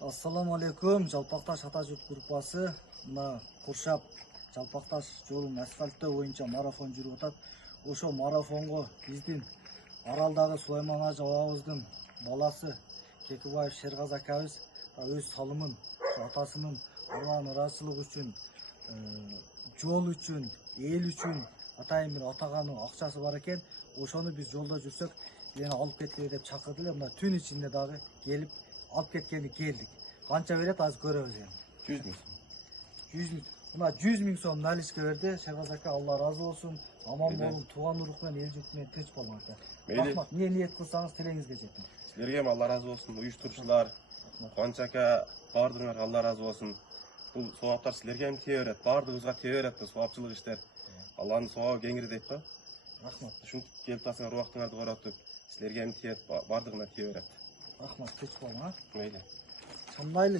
Ассаламу алейкум, Жалпақташ Атажұрт группасы. Мына Қуршап Жалпақташ жолын асфальттөө боюнча марафон жүрүп атат. Ошо марафонго биздин Аралдагы Сулайман ажы абабыздын баласы Кекубаев Шерғаз акабыз өз салымын, атасынын Алланын ыраазычылыгы үчүн, жол үчүн, эл үчүн атайын бир атаганын акчасы бар экен. Ошону биз жолдо жүрсөк, мени алып кеткиле деп чакырды эле. Мына түн ичинде дагы келип алып кеткени келдик. Канча берет азыр көрөбүз эми. 100 000 сом. 100 000. Мына 100 000 сом наличке берди. Шерғаз ака, Алла разы болсун. Аман болуң, тууган урук менен эл журт менен тынч болуң ака. Рахмат. Не ниет кылсаңыз тилеңизге жетин. Силерге Алла разы болсун. Уюштурушулар, Кубаныч ака, баардыгыңарга Алла разы болсун. Бул сооптар силерге тие берет, баардыгыбызга тие берет бул соопчулук иштер. Алланын сообы кеңири дейт го. Рахмат. Ушинтип келип атасыңар, убактыңарды коротуп, силерге тиет, баардыгына тие берет. Рахмат, тынч болуң, а? Мейли. Чамдайлы